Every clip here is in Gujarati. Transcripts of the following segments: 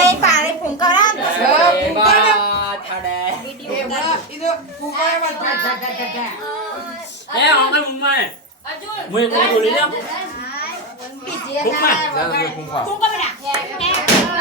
નહીં પારે ફૂંકારા એ અંકલ મુંબઈ મુએ કોઈ બોલી જા ફૂંકા. ફૂંકા બેટા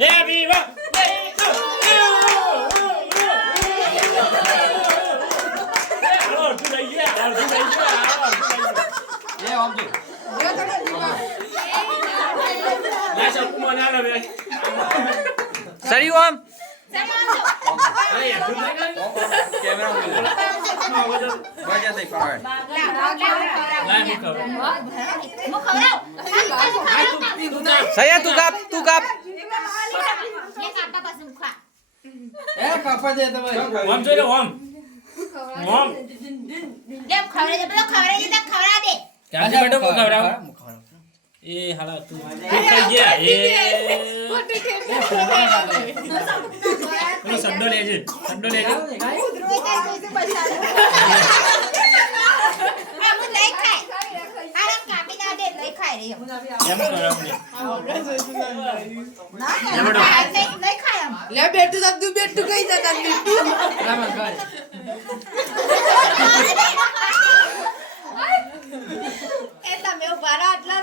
એ વિવા હાલો તું લઈ ગયા હાલો તું લઈ ગયા હાલો તું લઈ ગયા લા સબ મને આ લે સરી ઓમ અરે યાર તું લઈ ગયા હા વજન લાય હું કહું હું ખવડાવ આ તું તું જા સયા તું કાપ તું કાપ એ કાપા પાછું ખા ઓમ જોઈ લે ઓમ ઓમ લે ખવડાવી દે બધો ખવડાવી દે તો ખવડાવ દે ક્યાંથી બેટો હું ખવડાવ એ હાલા તું તું થઈ ગયા એ પેલો સડ્ડો લેજે સડ્ડો લેજે આ હું લઈ ખાય આરામ કાપી ના દે લઈ ખાય રે લે બેટું તો બેટું કઈ જતા બેટું એ તમે ઊભા રહો આટલા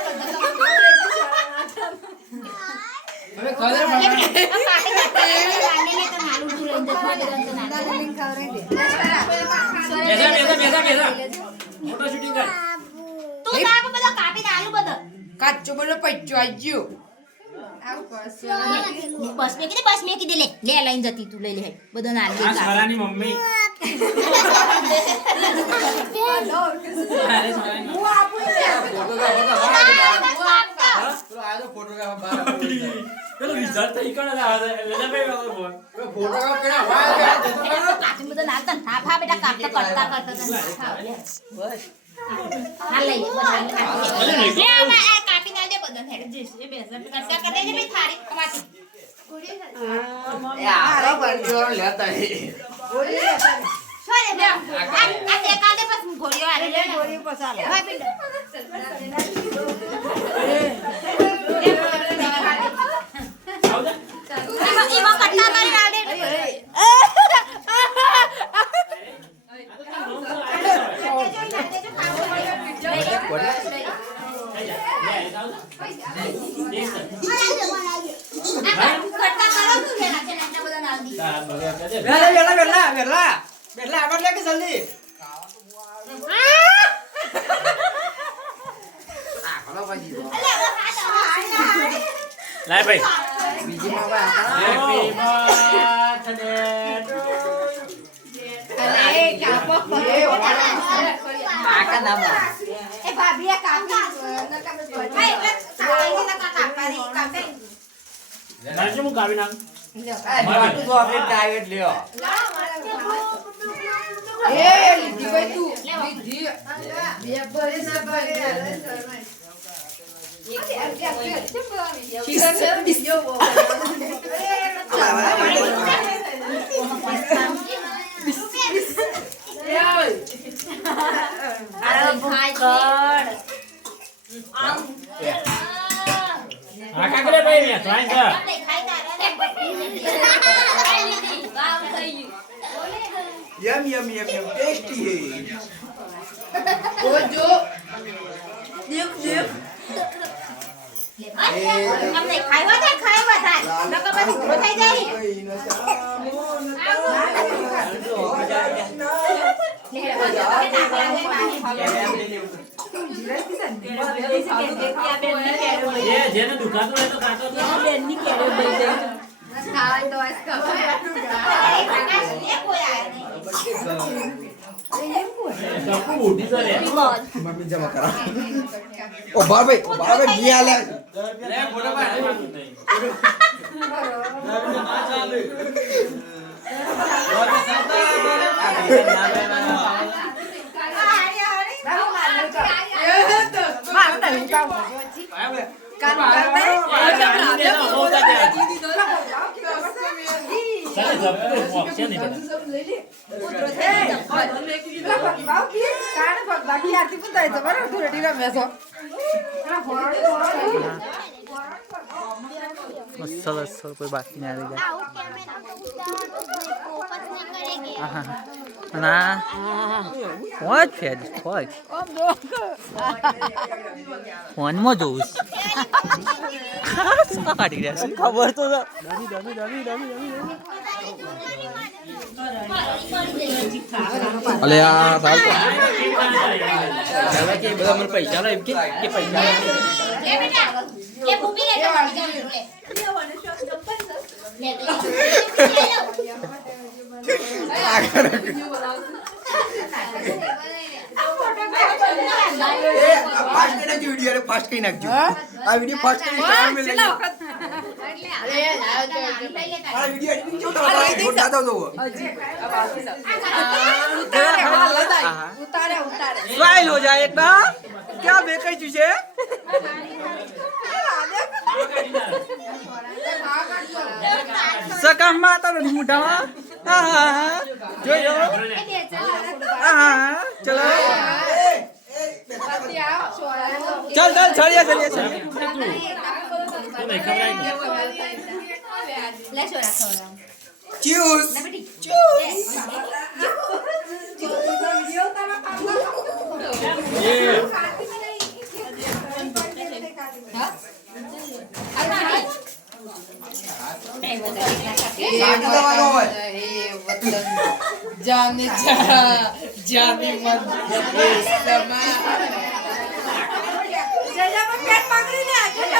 હવે ખબર બેસા બેસા બેસા બેસા. ફોટો શૂટિંગ કર. કાચો બોલો પૈચો આજ્યો બસ. મેં કીધી બસ મેં કીધી લે લે લઈને જતી તું લઈ લે. બધો ના લે મમ્મી. પેલો રિઝલ્ટ થઈ એટલે કાપી. બધો ના. હા બેટા કાપતા કરતા કરતા હા લઈ લે હા આ કાપી ના દે બધો હેડ જીસ એ બેસ કરતા કરતા દે ભાઈ થાળી કમાતી છોડે બે આ આ તે કાલે પછી ગોળીઓ આલે લે ગોળીઓ પસાલે હા બેટા આવજે એમાં એમાં કટ્ટા કરી આલે કટ્ટા કરો તું લેના છે એટલા બધા ના દી વેલા વેલા વેલા વેલા વેલા આગળ લે કે જલ્દી લાય ભાઈ હેપી બર્થડે ટુ એ ભાભી આ કાપી ભાઈ એટલે કાપી ના કાપા રી કાપે નાખજો હું કાપી નાખ એ લીધી ભાઈ. તું. લીધી. બે ભરે ના ભરે. આ કાકરે ભાઈ મે ટ્રાય કર યમ યમ યમ અમને ખાવા દે ખાવા થાય નકર પછી ઊભો થઈ જાય જેને દુખાતું હોય તો ખાતો જ સપુ ઉઠી તો રે મમ્મી જમા કરા ઓ બાબા ઓ ગયા લે લે ફોટો પાડ કરતા ધબકો છે ને બધા. ઉતરો થઈ ગયો. પેલા ભગવાન કે કાને ભગવાન ની છે છો ફોન જ ફેર ફોન ફોનમાં જોઉં છું કાઢી રહ્યા છે ખબર તો અલે આ કે બધા મને પૈસા લાવ કે કે પૈસા લે એ ફાસ્ટ કરી નાખજો. વિડિયો ને ફાસ્ટ કરી નાખજો. આ વિડિયો ફાસ્ટ કરી ઇન્સ્ટાગ્રામ મે લઈ લો આ વિડિયો એડિટિંગ જો. તો ફોટ દાદા દો ઉતારે ઉતારે. સ્માઈલ હો જાય એક બાર ક્યાં બેકાઈ છું છે? સકામ માતા નથી મોઢામાં. જોઈ લો. ચલો. દવાનો હોય એ વતન જાને જા જાને મન એ સમા જજા પર પેટ પકડી લે એ ખોખરો આવે ને હલા ખોખરો આવે સાત સાત કા ખોખરો આવે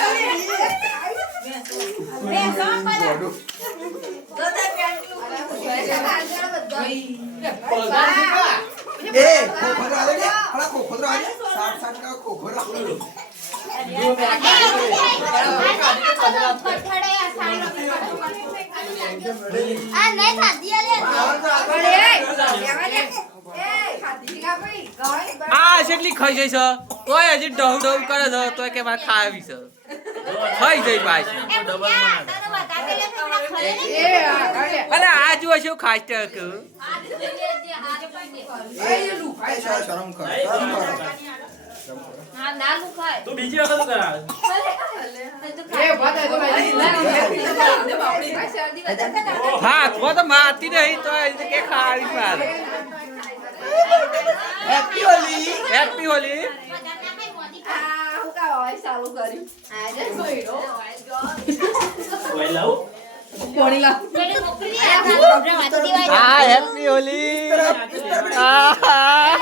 આ જેટલી ખાઈ જઈ છે તોય હજી ડહુ ડહુ કરે છે તોય કે મારે ખાવી છે. ખાઈ જઈ પાછી અલે આ જુઓ શું ખાસ ટક તું બીજી વખત કરાવે? હા તો તો મારતી નહીં તો કે ખાવી પાર હેપી હોલી હેપી હોલી ઓય લાવ હા હેપી હોલી. આહા.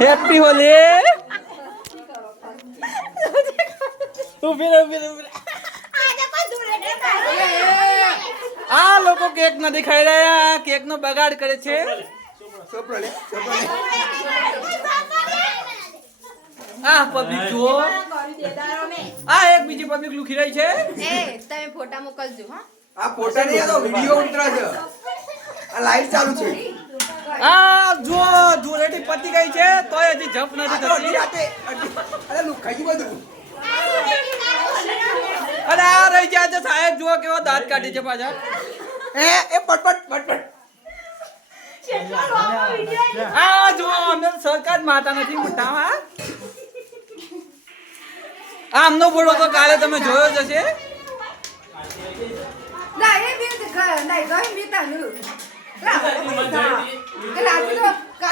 હેપી હોલી. ઊભી રહે, ઊભી રહે, ઊભી રહે. આ લોકો કેક નથી ખાઈ રહ્યા કેક નો બગાડ કરે છે. આ પબ્લિક જુઓ. આ એક બીજી પબ્લિક લુખી રહી છે. તમે ફોટા મોકલજો હા. આ ફોટા નહીં તો વિડિયો ઉતરા છે. આ લાઈવ ચાલુ છે. આ જુઓ ધૂળેટી પતી ગઈ છે તોય હજી જપ નથી થતી. રાતે અરે લુક ખાઈ બધું. અરે આ રહી ગયા છે સાહેબ જુઓ કેવો દાંત કાઢી છે પાછા. એ એ પટપટ પટપટ આ જુઓ અમે સરકાર માતા નથી મોટામાં આ આમનો ફોટો તો કાલે તમે જોયો જ હશે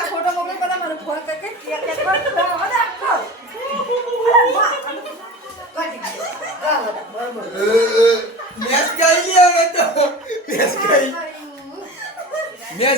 ફોટો મોકલ બધા મને ફોન કરે કે કે કે કર તો બધા આખો મેચ ગઈ લે હવે તો મેચ ગઈ મેચ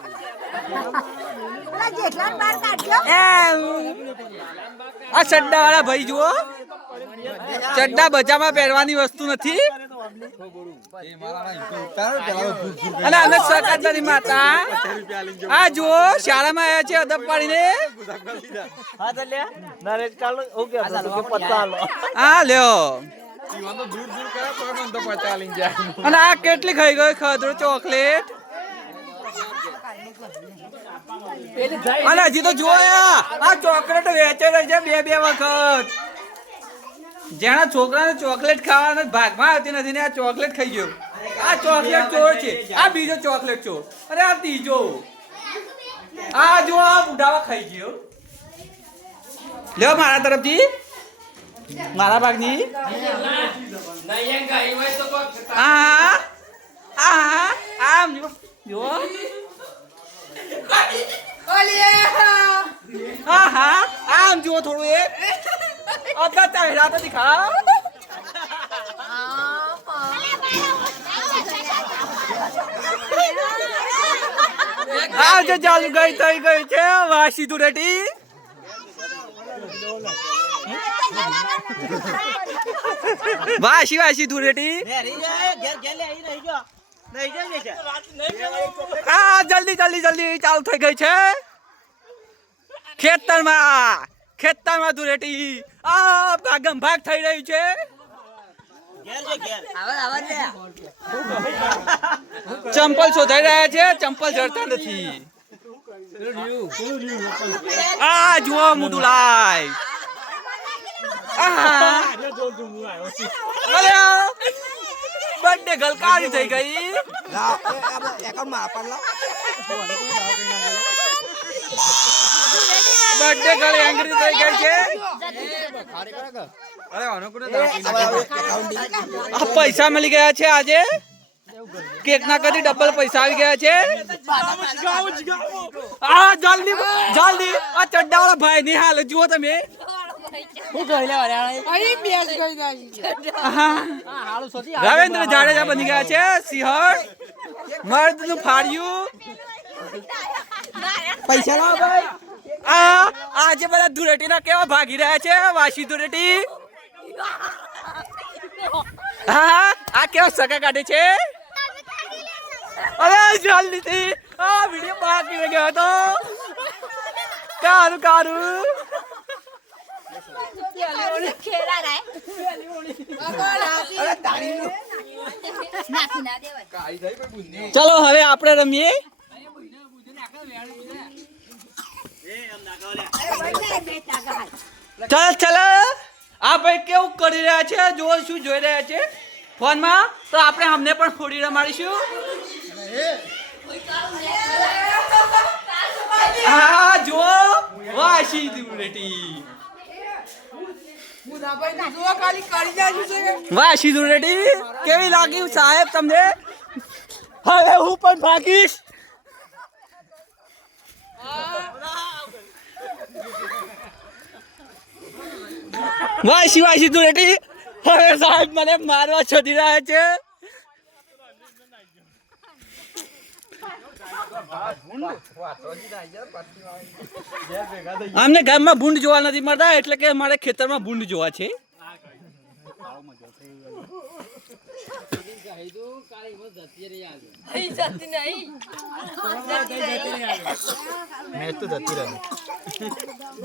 આ ચડ્ડા વાળા ભાઈ જુઓ. ચડ્ડા બજામાં પહેરવાની વસ્તુ નથી. અને અમે સરકારી માતા. આ જુઓ શાળામાં આવ્યા છે અદબ પાડીને. હા લ્યો. અને આ કેટલી ખાઈ ગઈ? ખદરો ચોકલેટ. અને હજી તો જોયા આ ચોકલેટ વેચે રહી છે બે બે વખત. જેના છોકરાને ચોકલેટ ખાવાના ભાગમાં આવતી નથી ને આ ચોકલેટ ખાઈ ગયો. આ ચોકલેટ ચોર છે. આ બીજો ચોકલેટ ચોર. અરે આ ત્રીજો. આ જો આ બુઢાવા ખાઈ ગયો. લ્યો મારા તરફથી. મારા ભાગની. આ આ આમ જો. જો હા હા. આમ જુઓ થોડું એક અદા ચહેરા તો દિખાઓ આ જે ચાલુ ગઈ થઈ ગઈ છે વાસી ધૂળેટી વાસી વાસી ધૂળેટી આ જલ્દી જલ્દી જલ્દી ચાલુ થઈ ગઈ છે. ખેતરમાં ખેતરમાં ધુરેટી આ ભાગમ ભાગ થઈ રહ્યું છે. ચંપલ શોધાઈ રહ્યા છે ચંપલ જડતા નથી. આ જુઓ મોટું લાય. આહા. બર્થડે ગલકારી થઈ ગઈ? બર્થડે ગળ એંગ્રી થઈ ગઈ છે? આ પૈસા મળી ગયા છે આજે? કેક ના કદી ડબલ પૈસા આવી ગયા છે? આ જલ્દી જલ્દી. આ ચડ્ડા વાળા ભાઈ ની હાલ જુઓ તમે. રવિન્દ્ર જાડેજા બની ગયા છે સિંહણ મર્દનું ફાડ્યું પૈસા લાવો ભાઈ. આ આજે બધા ધુરેટી ના કેવા ભાગી રહ્યા છે વાસી ધુરેટી હા આ કેવા સગા કાઢે છે? અરે જલ્દી થી આ વીડિયો બહાર નીકળી ગયો હતો. કારું કારું ખેલા રાય નાખી ના દેવાય ચલો, હવે આપણે રમીએ. ચાલ, ચાલો. આ ભાઈ કેવું કરી રહ્યા છે? જો શું જોઈ રહ્યા છે? ફોનમાં? તો આપણે અમને પણ ફોડી રમાડીશું. હા જો વાસી ધૂળેટી સીધું રેડી. કેવી લાગી સાહેબ તમને? હવે હું પણ ભાગીશ. વાહ શિવાય સીધું રેડી? હવે સાહેબ મને મારવા છોડી રહ્યા છે. અમને ગામમાં ભૂંડ જોવા નથી મળતા એટલે કે મારે ખેતરમાં ભૂંડ જોવા છે.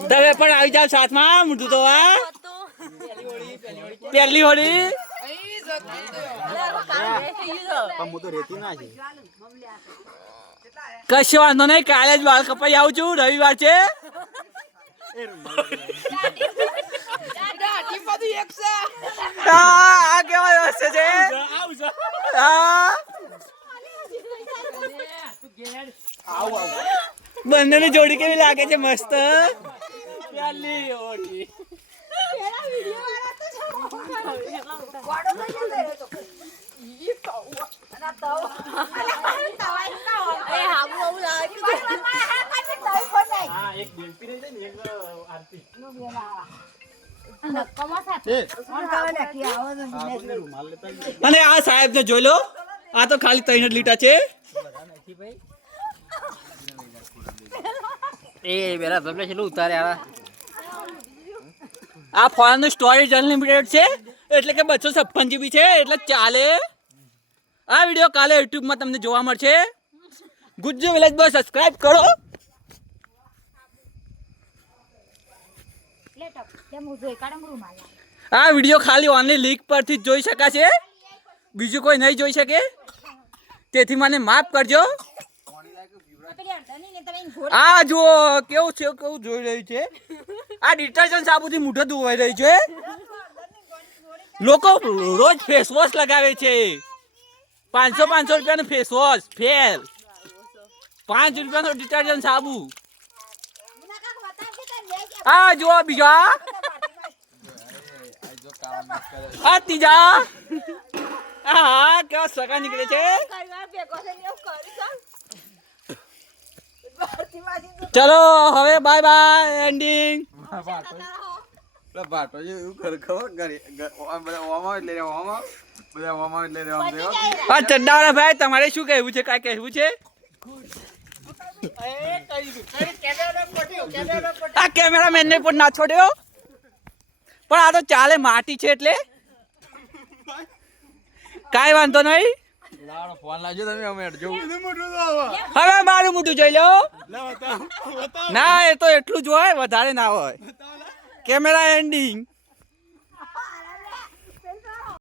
તમે પણ આવી જાવ સાથમાં મોટું તો આ પહેલી હોળી? કશો વાંધો નહીં, કાલે જ વાળ કપાઈ આવું છું, રવિવાર છે. આ આ કેવા વસ્તુ છે? આ બંનેની જોડી કેવી લાગે છે, મસ્ત? અને આ સાહેબ ને જોઈ લો. આ તો ખાલી ત્રણ જ લીટા છે આ? ફોનનું સ્ટોરેજ અનલિમિટેડ છે. એટલે કે બસો છપ્પન જીબી છે. એટલે ચાલે. આ વીડિયો કાલે યુટ્યુબમાં તમને જોવા મળશે. ગુજ્જુ વિલેજ બોય સબસ્ક્રાઇબ કરો. આ વીડિયો ખાલી ઓનલી લીક પરથી જ જોઈ શકાશે. બીજું કોઈ નહીં જોઈ શકે. તેથી મને માફ કરજો. આ જુઓ, કેવું છે, કેવું જોઈ રહ્યું છે. આ ડિટર્જન્ટ સાબુથી મૂઠો ધોવાઈ રહ્યું છે. લોકો રોજ ફેસ વોશ લગાવે છે. પાંચસો પાંચસો રૂપિયાનું ફેસ વોશ ફેર પાંચ રૂપિયાનો ડિટર્જન્ટ સાબુ. આ જુઓ બીજા આ તીજા હા કેવા સગા નીકળે છે? ચલો હવે બાય બાય એન્ડિંગ ભાઈ તમારે શું કહેવું છે? કાંઈ કહેવું છે? આ કેમેરામેન ને પણ ના છોડ્યો? પણ આ તો ચાલે માટી છે એટલે. કાંઈ વાંધો નહીં. હવે મારું મોઢું જોઈ લો. ના એ તો એટલું જ હોય વધારે ના હોય. Camera ending